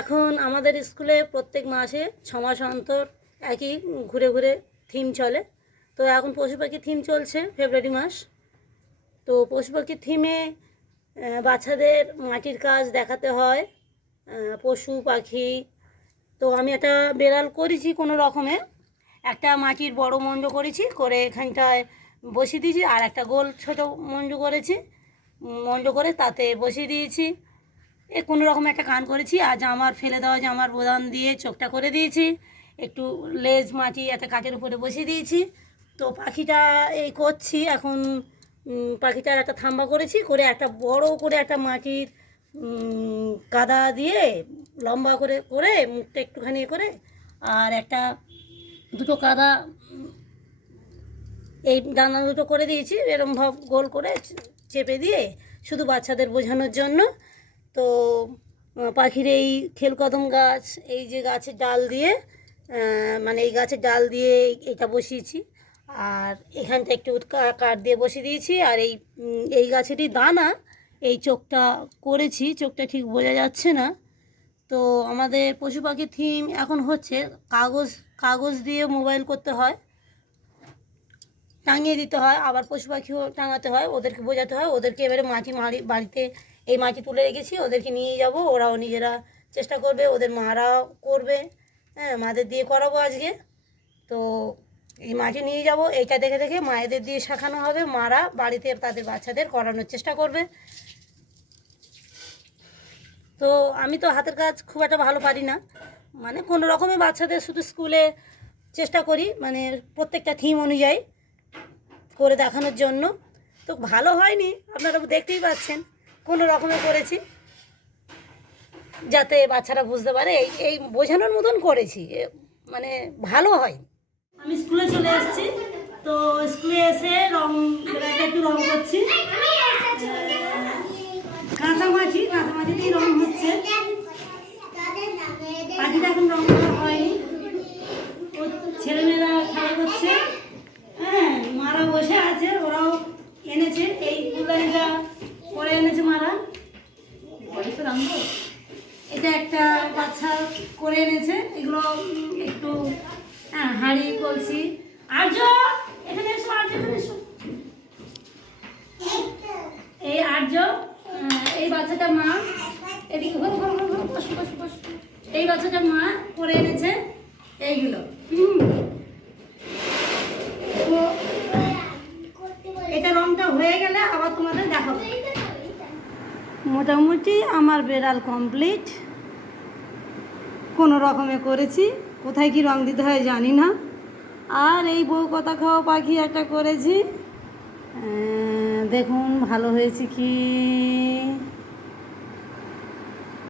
এখন আমাদের স্কুলে প্রত্যেক মাসে 6 মাস অন্তর একই ঘুরে ঘুরে থিম চলে। তো এখন পশু পাখির থিম চলছে ফেব্রুয়ারি মাস। তো পশু পাখির থিমে বাচ্চাদের মাটির কাজ দেখাতে হয়, পশু পাখি। তো আমি একটা বেড়াল করেছি কোনো রকমে, একটা মাটির বড় মঞ্জ করেছি, করে এখানটায় বসিয়ে দিয়েছি, আর একটা গোল ছোট মঞ্জ করেছি, মঞ্জ করে তাতে বসিয়ে দিয়েছি। কোনো রকম একটা কান করেছি, আর জামার ফেলে দেওয়া জামার বোতাম দিয়ে চোখটা করে দিয়েছি, একটু লেজ মাটি একটা কাঠের উপরে বসিয়ে দিয়েছি। তো পাখিটা এই করছি এখন। পাখিটার একটা থাম্বা করেছি, করে একটা বড় করে একটা মাটির কাদা দিয়ে লম্বা করে করে মুখটা একটুখানি করে, আর একটা দুটো কাদা এই ডানা দুটো করে দিয়েছি, এরম ভাব গোল করে চেপে দিয়ে, শুধু বাচ্চাদের বোঝানোর জন্য। তো পাখির এই খেলকদম গাছ, এই যে গাছের ডাল দিয়ে, মানে এই গাছের ডাল দিয়ে এটা বসিয়েছি, আর এখানটা একটু কাঠ দিয়ে বসিয়ে দিয়েছি। আর এই গাছেরই দানা এই চোখটা করেছি, চোখটা ঠিক বোঝা যাচ্ছে না। তো আমাদের পশু পাখির থিম এখন হচ্ছে কাগজ কাগজ দিয়ে মোবাইল করতে হয়, টাঙিয়ে দিতে হয়, আবার পশু পাখিও টাঙাতে হয়, ওদেরকে বোঝাতে হয়। ওদেরকে এবারে বাড়িতে এই মাটি তুলে রেখেছি, ওদেরকে নিয়ে যাব, ওরাও নিজেরা চেষ্টা করবে, ওদের মারাও করবে। হ্যাঁ, মাদের দিয়ে করাবো আজকে। তো এই মাটি নিয়ে যাব, এইটা দেখে দেখে মায়েদের দিয়ে শেখানো হবে, মারা বাড়িতে তাদের বাচ্চাদের করানোর চেষ্টা করবে। তো আমি তো হাতের কাজ খুব একটা ভালো পারি না, মানে কোনো রকমই বাচ্চাদের শুধু স্কুলে চেষ্টা করি, মানে প্রত্যেকটা থিম অনুযায়ী করে দেখানোর জন্য। তো ভালো হয়নি, আপনারা দেখতেই পাচ্ছেন, কোনো রকমে করেছি যাতে বাচ্চারা বুঝতে পারে, এই বোঝানোর মতন করেছি, মানে ভালো হয়। আমি স্কুলে চলে এসেছি। তো স্কুলে এসে একটু রং করছি, কাঁচামাটিতেই রং হচ্ছে। পাখিটা এখন রং করা হয়নি, ছেলেমেয়েরা খেলা করছে। হ্যাঁ, মারা বসে আছে, ওরাও এনেছে এই ফুলদানিটা করে এনেছে মারা। এটা একটা বাচ্চা করে এনেছে, এগুলো একটু হাঁড়ি কলসি। আর্য এখানে এসো, আর্য এখানে এসো। এই আর্য, এই বাচ্চাটা মা, এদিকে ঘুরো ঘুরো ঘুরো ঘুরো, বসো বসো বসো। এই বাচ্চাটা মা করে এনেছে এইগুলো। এটা রংটা হয়ে গেলে আবার তোমাদের দেখাবো। মোটামুটি আমার বেড়াল কমপ্লিট, কোনো রকমে করেছি, কোথায় কি রং দিতে হয় জানি না। আর এই বউ কথা খাওয়া পাখি একটা করেছি, দেখুন ভালো হয়েছে কি।